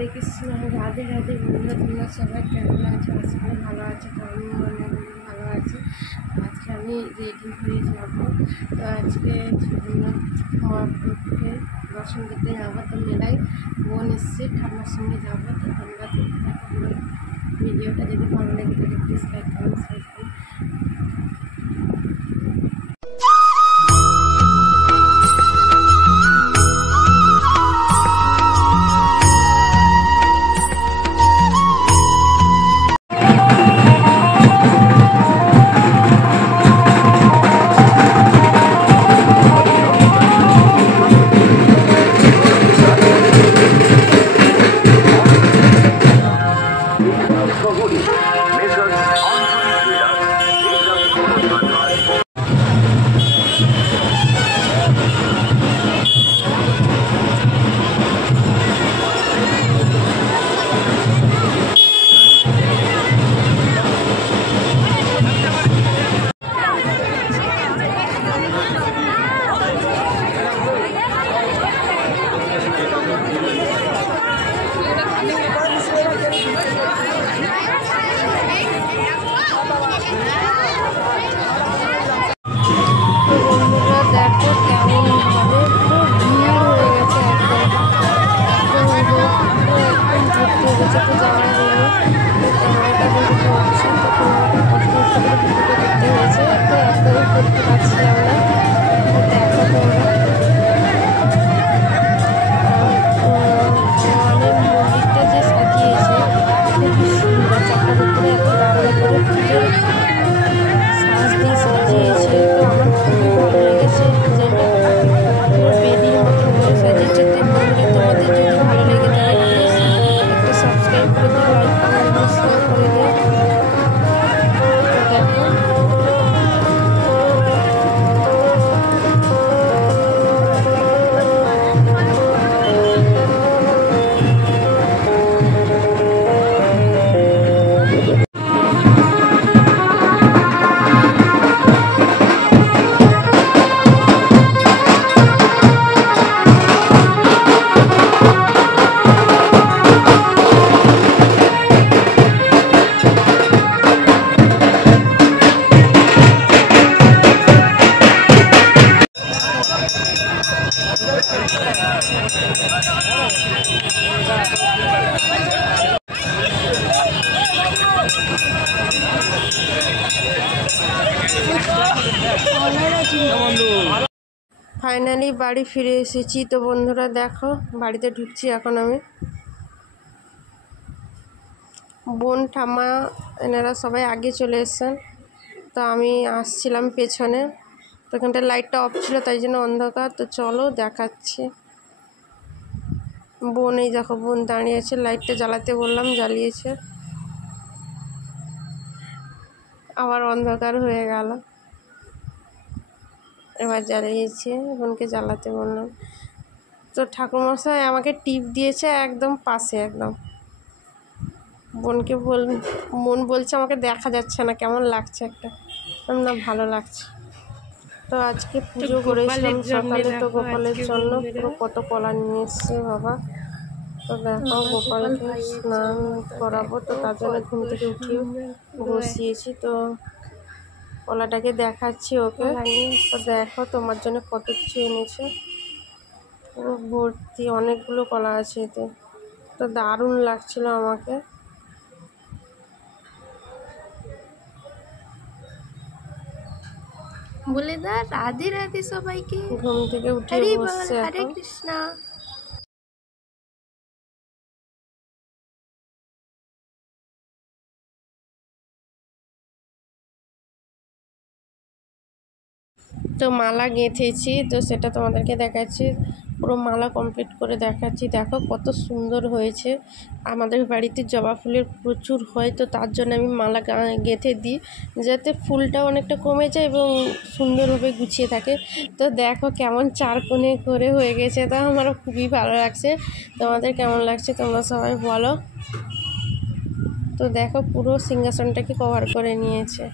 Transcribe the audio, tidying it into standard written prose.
हरे कृष्ण राधे राधे बंधुरा तुम्हारा सबाई केमन आछो आशा करी भालो आछो तो आमी मने भालो आछि। आज के आमी रेडी हये जाबो तो आज के महाप्रभुके दर्शन करते जाबो तो मेलाय बोन एসছে ठाकुमार संगे जाबो तो তোমরা দেখতে থাকো ভিডিওটা যদি ভালো লাগে তাহলে প্লিজ লাইক কমেন্ট শেয়ার করুন। ফাইনালি বাড়ি ফিরে এসেছি তো বন্ধুরা দেখো বাড়িতে ঢুকছি এখন আমি। বোন ঠাম্মা এনারা সবাই আগে চলে এসেছেন তো আমি আসছিলাম পেছনে তো এখানটা লাইটটা অফ ছিল তাই জন্য অন্ধকার। তো চলো দেখাচ্ছি। বোন এই দেখো বোন দাঁড়িয়ে আছে, লাইটটা জ্বালাতে বললাম জ্বালিয়েছে, আবার অন্ধকার হয়ে গেল, এবার জ্বালিয়েছে, বোনকে জ্বালাতে বললাম। তো ঠাকুরমশাই আমাকে টিপ দিয়েছে একদম পাশে একদম। বোনকে বোন বলছে আমাকে দেখা যাচ্ছে না, কেমন লাগছে একটা, না ভালো লাগছে। তো আজকে পুজো করেছিলাম সকালে, তো গোপালের জন্য পুরো কত কলা নিয়ে এসছে বাবা। তো দেখো গোপালকে স্নান করাবো তো তার জন্য ঘুম থেকে উঠিয়ে বসিয়েছি। তো কলাটাকে দেখাচ্ছি ওকে, তো দেখো তোমার জন্য কত কিছু এনেছে, পুরো ভর্তি অনেকগুলো কলা আছে এতে। তো দারুণ লাগছিল আমাকে। বলে দা রাধে রাধে সবাইকে। ঘুম থেকে উঠে বসছে হরে এখন। কৃষ্ণ। তো মালা গেঁথেছি তো সেটা তোমাদেরকে দেখাচ্ছি, পুরো মালা কমপ্লিট করে দেখাচ্ছি। দেখো কত সুন্দর হয়েছে। আমাদের বাড়িতে জবা ফুলের প্রচুর হয় তো তার জন্য আমি মালা গেঁথে দিই যাতে ফুলটা অনেকটা কমে যায় এবং সুন্দরভাবে গুছিয়ে থাকে। তো দেখো কেমন চারকোণে করে হয়ে গেছে, তো আমারও খুবই ভালো লাগছে। তোমাদের কেমন লাগছে তোমরা সবাই বলো। তো দেখো পুরো সিংহাসনটাকে কভার করে নিয়েছে।